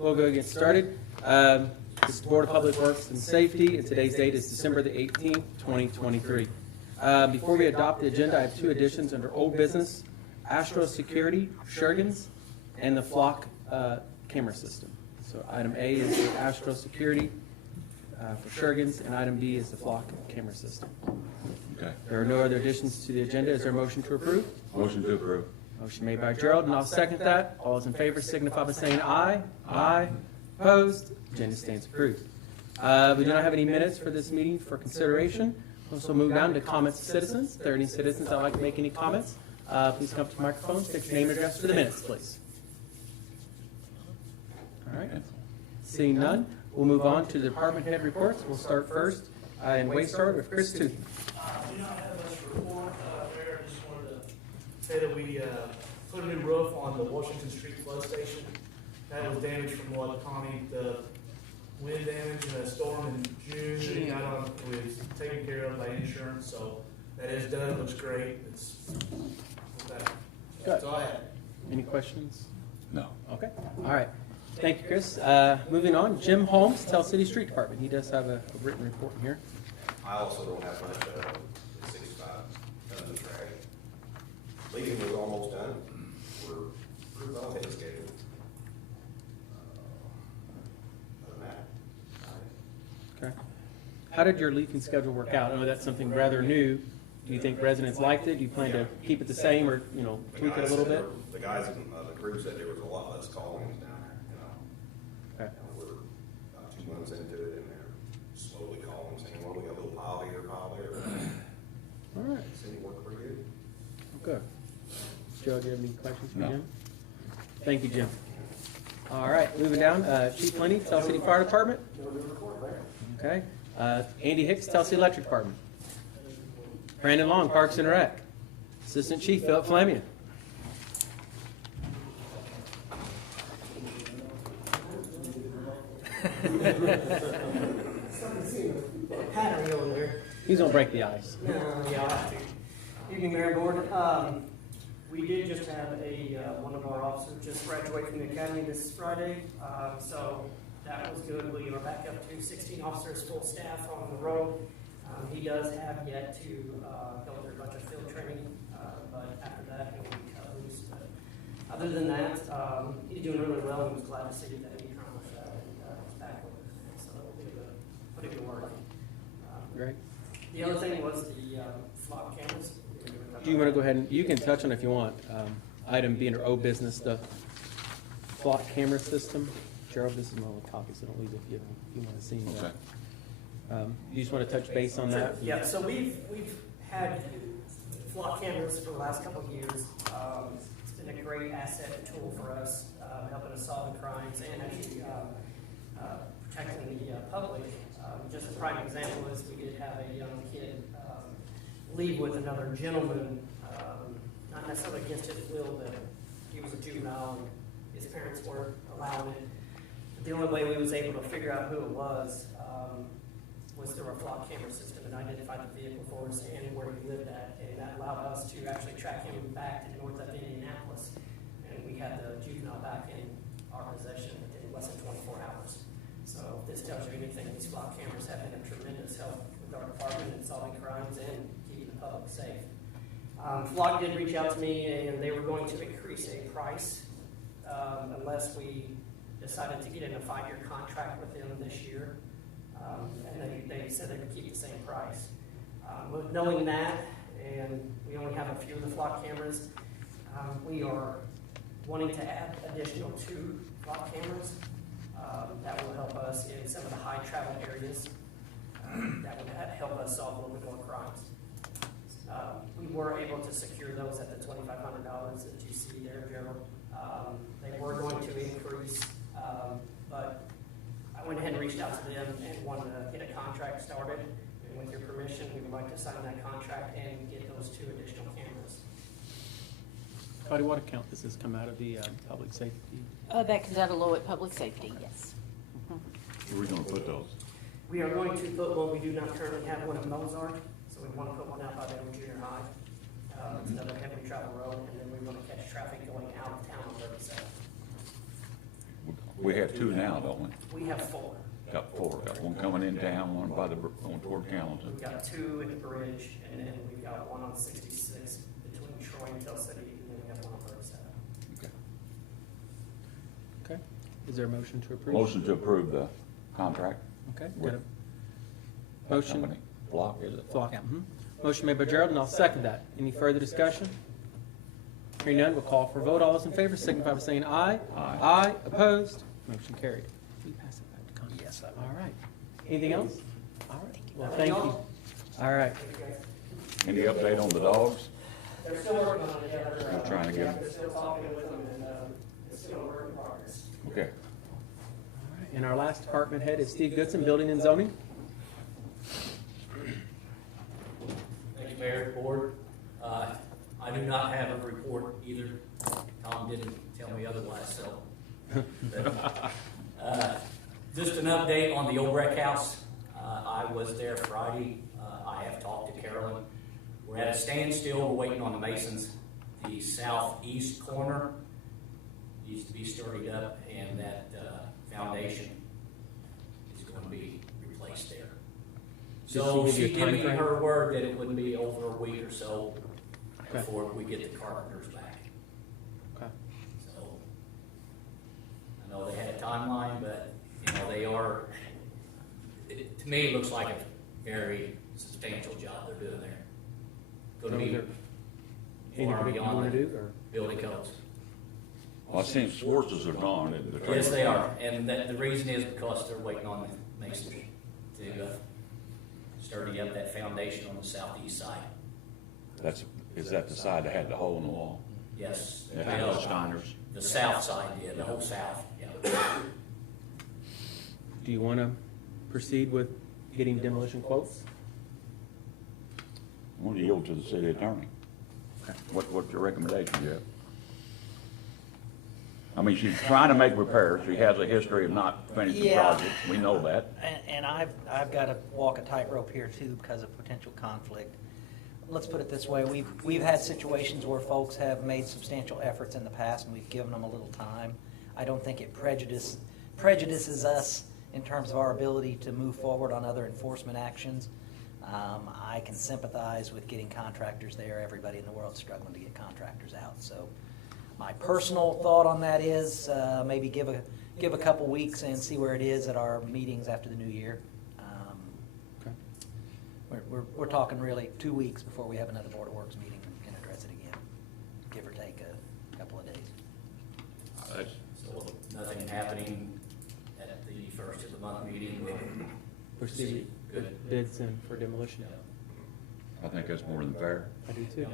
We'll go get started. This is the Board of Public Works and Safety, and today's date is December the 18th, 2023. Before we adopt the agenda, I have two additions under old business: Astro Security, Shergans, and the Flock camera system. So item A is the Astro Security for Shergans, and item B is the Flock camera system. Okay. There are no other additions to the agenda. Is there a motion to approve? Motion to approve. Motion made by Gerald, and I'll second that. All those in favor signify by saying aye. Aye. Opposed? Agenda stands approved. We do not have any minutes for this meeting for consideration. We'll also move down to comments of citizens. If there are any citizens that would like to make any comments, please come up to the microphone, state your name and address for the minutes, please. All right. Seeing none, we'll move on to the department head reports. We'll start first in Waystar with Chris Tooth. We do not have much to report there. I just wanted to say that we put a new roof on the Washington Street flood station. That was damaged from what Connie, the wind damage in a storm in June. It was taken care of by insurance, so that is done. It looks great. It's that. That's all I have. Any questions? No. Okay. All right. Thank you, Chris. Moving on, Jim Holmes, Tell City Street Department. He does have a written report in here. I also don't have much, 65 tons of trash. Leaving was almost done. We're pretty well ahead of schedule. Other than that, Okay. How did your leafing schedule work out? I know that's something rather new. Do you think residents liked it? Do you plan to keep it the same or, tweak it a little bit? The guys in the crew said there was a lot less callings down there, Okay. And we're about 2 months into it, and they're slowly calling, saying, well, we got a little pile here, pile there. All right. Seemed to work pretty good. Good. Joe, do you have any questions for No. Jim? Thank you, Jim. All right, moving down, Chief Lenny, Tell City Fire Department. Okay. Andy Hicks, Tell City Electric Department. Brandon Long, Parks and Rec. Assistant Chief Philip Flamian. Pattern over there. He's gonna break the ice. Yeah, I'll have to. Evening, Mayor and Board. We did just have one of our officers just graduate from the academy this Friday, so that was good. We are back up to 16 officers, full staff on the road. He does have yet to go through a bunch of field training, but after that he'll be cut loose. But other than that, he's doing really well, and was glad to see that he accomplished that and was back with it. So it'll be put it to work. Great. The other thing was the flock cameras. Do you want to go ahead and, you can touch on it if you want. Item B under O business, the Flock camera system. Gerald, this is my old copy, so don't leave it if you want to see that. Okay. You just want to touch base on that? Yeah, so we've had flock cameras for the last couple of years. It's been a great asset and tool for us, helping us solve crimes and actually protecting the public. Just a prime example is we did have a young kid leave with another gentleman, not necessarily against his will, but he was a juvenile and his parents weren't allowing it. But the only way we was able to figure out who it was through a flock camera system and identify the vehicle for us and where he lived at, and that allowed us to actually track him back to north of Indianapolis, and we had the juvenile back in our possession within less than 24 hours. So if this tells you anything, these flock cameras have been a tremendous help with our department in solving crimes and keeping the public safe. Flock did reach out to me, and they were going to increase a price unless we decided to get in a 5-year contract with them this year. And they said they would keep the same price. With knowing that, and we only have a few of the flock cameras, we are wanting to add additional 2 flock cameras that will help us in some of the high travel areas. That would help us solve a little bit more crimes. We were able to secure those at the $2,500 that you see there, Gerald. They were going to increase, but I went ahead and reached out to them and wanted to get a contract started. And with your permission, we would like to sign that contract and get those 2 additional cameras. Cody, what account does this come out of the public safety? That comes out of Lowell Public Safety, yes. Where are we gonna put those? We are going to put one. We do not currently have one at Mozart, so we want to put one out by the junior high. It's another heavily traveled road, and then we want to catch traffic going out of town on 37. We have two now, don't we? We have 4. Got four. Got one coming in town, one by the, going toward Hamilton. We've got 2 at the bridge, and then we've got one on 66 between Troy and Tell City, and then we have one on 37. Okay. Okay. Is there a motion to approve? Motion to approve the contract. Okay, with got a that motion. company. Flock, is it? Flock. Motion made by Gerald, and I'll second that. Any further discussion? Hearing none, we'll call for a vote. All those in favor signify by saying aye. Aye. Aye, opposed, motion carried. Will you pass it back to Connie? Yes, I All right. Anything else? All right. Well, thank you. All right. Any update on the dogs? They're still working on it, yeah. We're trying to get them. They're still talking with them, and it's still a work in progress. Okay. All right. And our last department head is Steve Goodson, Building and Zoning. Thank you, Mayor, Board. I do not have a report either. Tom didn't tell me otherwise, so. Just an update on the old rec house. I was there Friday. I have talked to Carolyn. We're at a standstill. We're waiting on the masons. The southeast corner needs to be sturdied up, and that foundation is going to be replaced there. So Did she she give you a gave me timeframe? her word that it would be over a week or so Okay. before we get the carpenters back. Okay. So, I know they had a timeline, but, you know, they are, to me, it looks like a very substantial job they're doing there. Gonna be Anything far you beyond want to the do, or? building codes. Well, I seen Schwartz's are gone. and the Yes, they are, and that, the reason is because they're waiting on the masons to sturdy up that foundation on the southeast side. Is that the side that had the hole in the wall? Yes. That had the Steiners? The south side, yeah, the whole south, yeah. Do you want to proceed with getting demolition quotes? I'm going to yield to the city attorney. What's your recommendation, Jeff? I mean, she's trying to make repairs. She has a history of not finishing Yeah. projects. We know that. And I've got to walk a tightrope here too because of potential conflict. Let's put it this way, we've had situations where folks have made substantial efforts in the past and we've given them a little time. I don't think it prejudices us in terms of our ability to move forward on other enforcement actions. I can sympathize with getting contractors there. Everybody in the world's struggling to get contractors out. So my personal thought on that is maybe give a couple weeks and see where it is at our meetings after the new year. Okay. We're talking really 2 weeks before we have another Board of Works meeting and address it again, give or take a couple of days. So nothing happening at the first of the month meeting. Proceed Good. bids in for demolition? I think that's more than fair. I do too.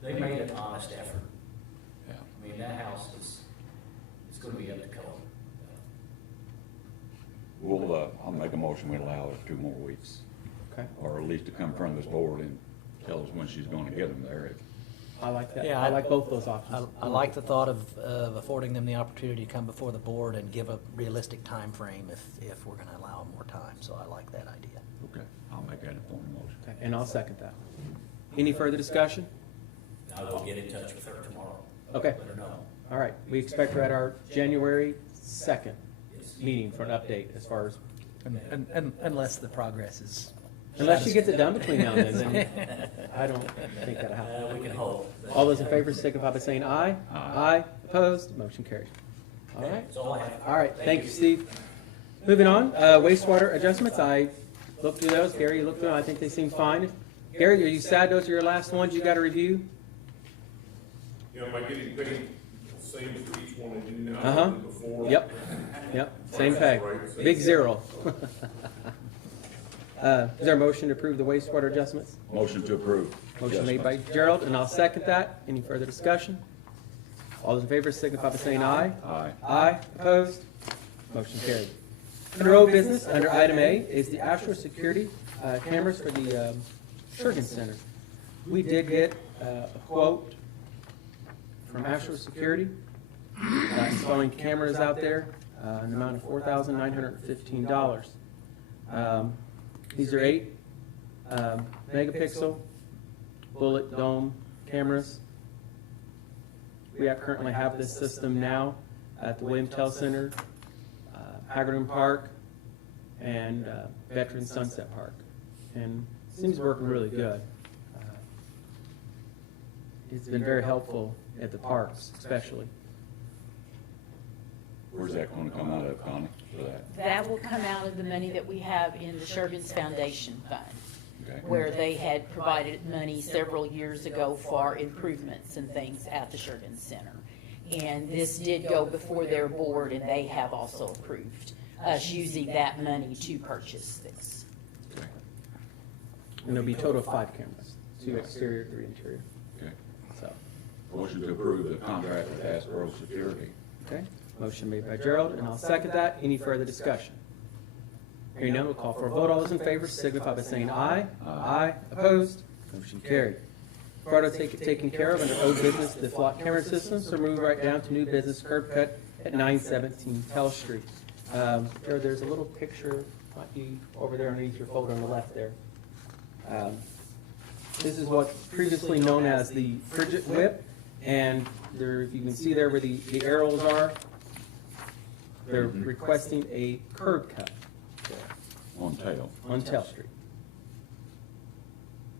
They made an honest effort. Yeah. I mean, that house it's gonna be up to code. I'll make a motion, we allow it 2 more weeks. Okay. Or at least to come from this board and tell us when she's going to get them there. I like that. Yeah, I like both those options. I like the thought of affording them the opportunity to come before the board and give a realistic time frame if we're gonna allow them more time, so I like that idea. Okay, I'll make that informal motion. Okay, and I'll second that. Any further discussion? I will get in touch with her tomorrow. Okay. Let her know. All right, we expect her at our January 2nd Yes. meeting for an update as far as, Unless the progress is. unless she gets it done between now and then, then I don't think that'll happen. We can hope. All those in favor signify by saying aye. Aye. Opposed, motion carries. All right. That's all I have. All right, thank you, Steve. Moving on, wastewater adjustments, I looked through those. Gary, you looked through them, I think they seem fine. Gary, are you sad those are your last ones you got to review? You know, am I getting paid the same for each one I do now Uh-huh. than before? Yep, same pay. Big zero. Is there a motion to approve the wastewater adjustments? Motion to approve. Motion made by Gerald, and I'll second that. Any further discussion? All those in favor signify by saying aye. Aye. Aye, opposed, motion carried. Under old business, under item A, is the Ashra Security cameras for the Shergan Center. We did get a quote from Ashra Security, installing cameras out there, in the amount of $4,915. These are 8 megapixel bullet dome cameras. We currently have this system now at the William Tell Center Haggerty Park, and Veteran Sunset Park. And it seems working really good. It's been very helpful at the parks, especially. Where's that gonna come out of, Connie, for that? That will come out of the money that we have in the Shergans Foundation Fund, Okay. where they had provided money several years ago for improvements and things at the Shergans Center. And this did go before their board, and they have also approved us using that money to purchase this. Okay. And there'll be a total of 5 cameras, 2 exterior, 3 interior. Okay. So, Motion to approve the contract with Astro Security. okay. Motion made by Gerald, and I'll second that. Any further discussion? Hearing none, we'll call for a vote. All those in favor signify by saying aye. Aye. Opposed? Motion carried. Part of taken care of under old business, the flock camera system, so move right down to new business curb cut at 917 Tell Street. Gerald, there's a little picture, might be over there underneath your folder on the left there. This is what's previously known as the Frigid Whip, and there, if you can see there where the arrows are, they're requesting a curb cut On tail. on Tell Street.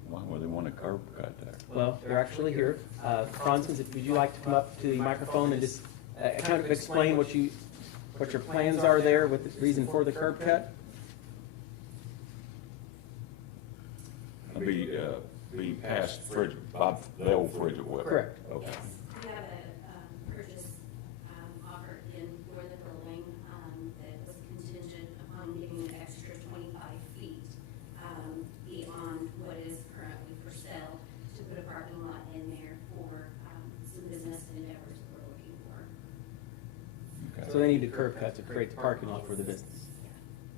Why would they want a curb cut there? Well, they're actually here. Francis, would you like to come up to the microphone and just kind of explain what your plans are there with the reason for the curb cut? Be past Frigid, Bob, the old Frigid Whip. Correct. Okay. Yes, we have a purchase offer in for the building that was contingent upon giving an extra 25 feet beyond what is currently for sale to put a parking lot in there for some business endeavors that we're looking for. Okay. So they need a curb cut to create the parking lot for the business.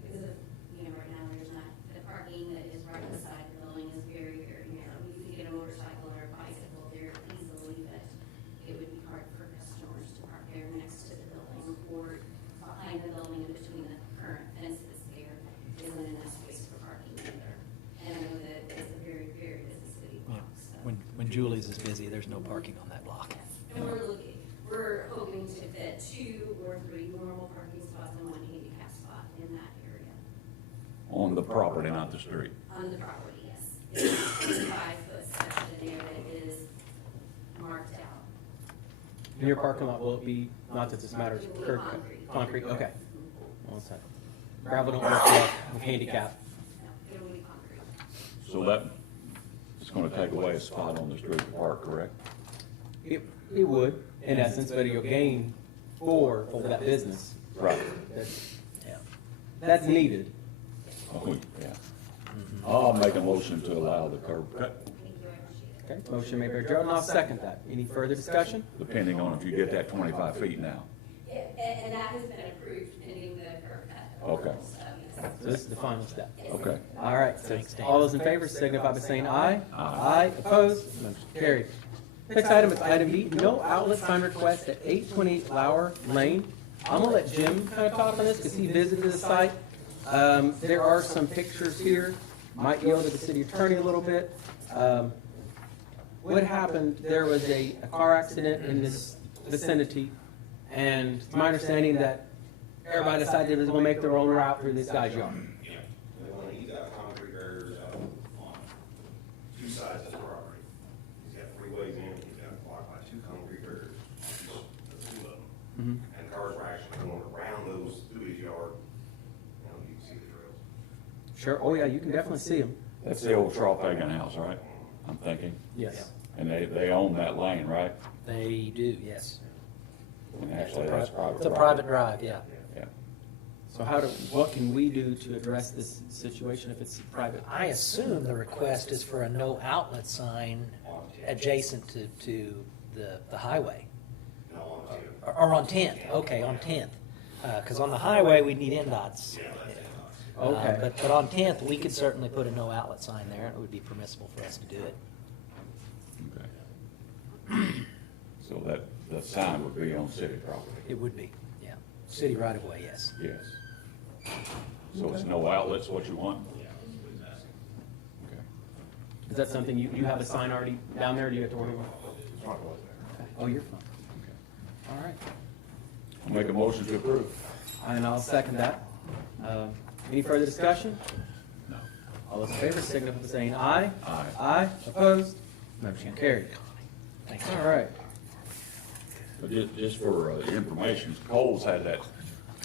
Because of, right now, there's not, the parking that is right beside the building is very, very narrow. You can get a motorcycle or a bicycle there easily, but it would be hard for customers to park there next to the building or behind the building in between the current fence that's there isn't enough space for parking either. And I know that it's a very, very busy city block, so. When Julie's is busy, there's no parking on that block. And we're hoping to fit 2 or 3 normal parking spots and 1 handicap spot in that area. On the property, not the street. On the property, yes. There's a 5-foot section there that is marked out. In your parking lot, will it be, not that this matters, It will be curb cut? concrete. Concrete, okay. One second. Gravel don't work well with handicap. No, it will be concrete. So that, it's gonna take away a spot on the street to park, correct? It would, in essence, but you'll gain 4 over that business. Right. That's needed. Oh, yeah. I'll make a motion to allow the curb cut, Thank you, I appreciate it. Okay, motion made by Gerald, and I'll second that. Any further discussion? depending on if you get that 25 feet now. And that has been approved pending the curb cut. Okay. So, yes. So this is the final step. Okay. All right, so Thanks, Dan. all those in favor signify by saying aye. Aye. Opposed? Motion carried. Next item is item B, no outlet sign request at 828 Flower Lane. I'm gonna let Jim kind of talk on this because he visited the site. There are some pictures here, might yield to the city attorney a little bit. What happened, there was a car accident in this vicinity, and it's my understanding that everybody decided they was gonna make their own route through this guy's yard. Yeah, they want to ease out concrete barriers out on 2 sides of the property. He's got 3 ways in, he's got blocked by 2 concrete barriers, on 2 of them. And cars were actually going around those through his yard. You can see the trails. Sure, oh yeah, you can definitely see them. That's the old Trollpagan house, right? I'm thinking. Yes. And they own that lane, right? They do, yes. And actually, that's private. It's a private drive, yeah. Yeah. So what can we do to address this situation if it's private? I assume the request is for a no outlet sign adjacent to the highway. No, on 10. Or on 10th, okay, on 10th. Because on the highway, we need NDOTs. Okay. But on 10th, we could certainly put a no outlet sign there. It would be permissible for us to do it. Okay. So that, the sign would be on city property? It would be, yeah. City right of way, yes. Yes. So it's no outlets, what you want? Okay. Is that something, you have a sign already down there, or do you have to order one? Okay. Oh, you're fine. Okay. All right. I'll make a motion to approve. And I'll second that. Any further discussion? No. All those in favor signify by saying aye. Aye. Aye, opposed, motion carried. Thanks. All right. But just for information, Coles had that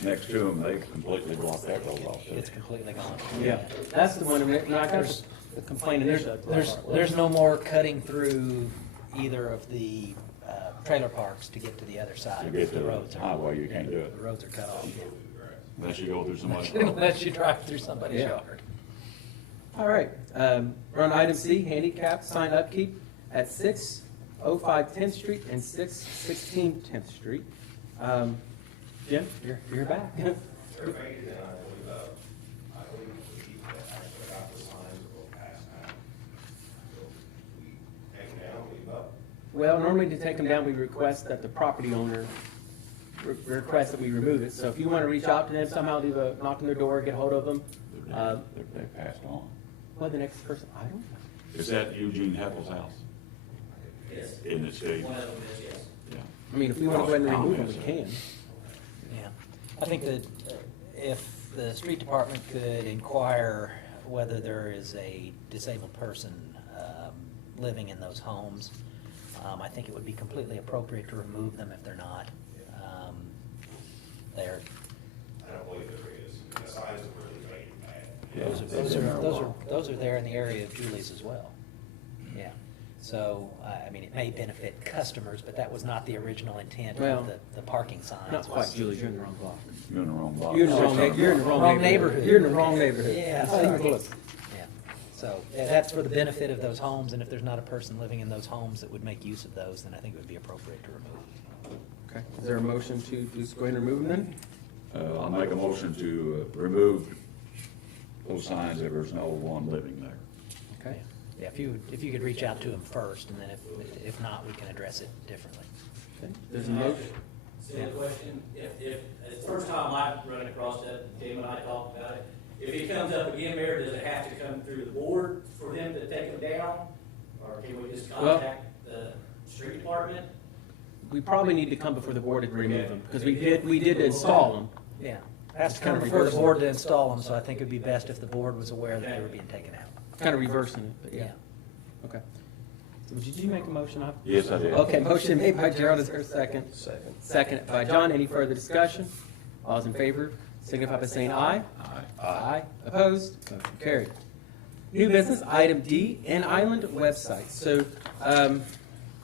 next to them, they completely blocked that road off. It's completely gone. Yeah, that's the one, and I got a complaint in There's no more cutting through either of the trailer parks to get to the other side. To get to The the roads are- highway, you can't do it. The roads are cut off. Unless you go through somebody's property. Unless you drive through somebody's Yeah. yard. All right, we're on item C, handicap sign upkeep at 605 10th Street and 616 10th Street. Jim, you're back. They're faded, and I believe we keep that, actually got the signs that will pass now. So we take them down, leave up. Well, normally to take them down, we request that the property owner request that we remove it. So if you want to reach out to them somehow, leave a knock on their door, get hold of them. They passed on. Well, the next person, I don't know. Is that Eugene Heppel's house? Yes. In the state? One of them is, yes. Yeah. I mean, if we want to go ahead and remove them, we can. Yeah, I think that if the street department could inquire whether there is a disabled person living in those homes, I think it would be completely appropriate to remove them if they're not. They're, I don't believe there is. The signs are really faded bad. those are there in the area of Julie's as well. Yeah, so, I mean, it may benefit customers, but that was not the original intent Well, of the parking signs. Not quite, Julie, you're in the wrong block. You're in the wrong block. You're in the wrong neighborhood. You're in the wrong neighborhood. Yeah, Not even sorry. close. Yeah, so that's for the benefit of those homes, and if there's not a person living in those homes that would make use of those, then I think it would be appropriate to remove. Okay, is there a motion to just go ahead and remove them then? I'll make a motion to remove those signs if there's no one living there. Okay. Yeah, if you could reach out to them first, and then if not, we can address it differently. Okay. There's a motion. Same question, if, it's the first time I've run across that, Tim and I talked about it. If it comes up again, Mayor, does it have to come through the board for them to take them down? Or can we just Well- contact the street department? We probably need to come before the board and remove them, because we did install them. Yeah, has to Kind come of before the reversing. board to install them, so I think it'd be best if the board was aware that they were being taken out. Kind of reversing it, but yeah. Yeah. Okay. So did you make a motion? Yes, I did. Okay, motion made by Gerald, is there a second? Second. Second by John, any further discussion? All those in favor signify by saying aye. Aye. Aye. Opposed? Motion carried. New business, item D, N-Island website. So,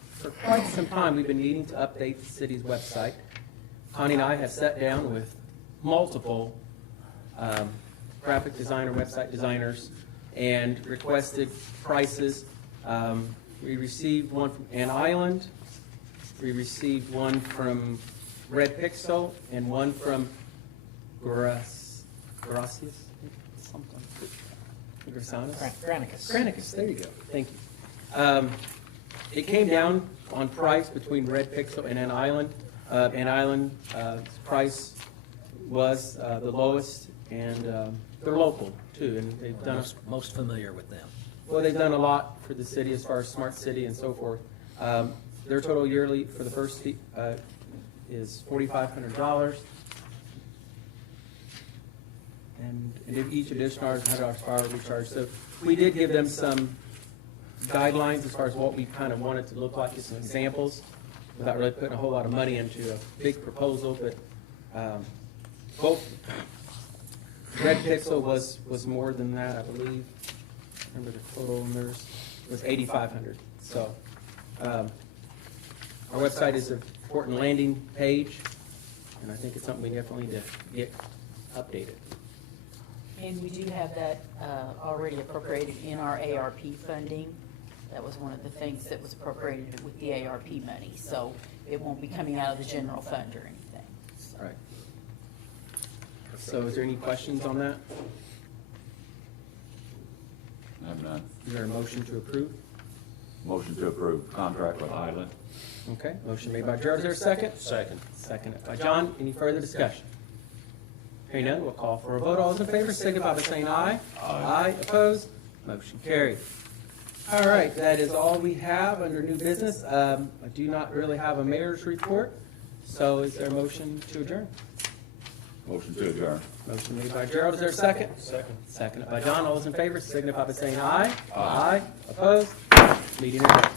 for quite some time, we've been needing to update the city's website. Connie and I have sat down with multiple graphic designer, website designers, and requested prices. We received one from N-Island, we received one from Red Pixel, and one from Gracias, something. Gracias? Granicus. Granicus, there you go, thank you. It came down on price between Red Pixel and N-Island. N-Island's price was the lowest, and they're local too, and they've done, Most familiar with them. well, they've done a lot for the city as far as smart city and so forth. Their total yearly for the first is $4,500. And if each additional is $100 per hour we charge. So we did give them some guidelines as far as what we kind of want it to look like, just some examples, without really putting a whole lot of money into a big proposal, but both, Red Pixel was more than that, I believe. Remember the total on theirs was $8,500. So our website is an important landing page, and I think it's something we definitely need to get updated. And we do have that already appropriated in our ARP funding. That was one of the things that was appropriated with the ARP money, so it won't be coming out of the general fund or anything. All right. So is there any questions on that? I have none. Is there a motion to approve? Motion to approve contract with Highland. Okay, motion made by Gerald, is there a second? Second. Second by John, any further discussion? Hearing none, we'll call for a vote. All those in favor signify by saying aye. Aye. Opposed? Motion carried. All right, that is all we have under new business. I do not really have a mayor's report, so is there a motion to adjourn? Motion to adjourn. Motion made by Gerald, is there a second? Second. Seconded by John, all those in favor signify by saying aye. Aye. Opposed? Meeting adjourned.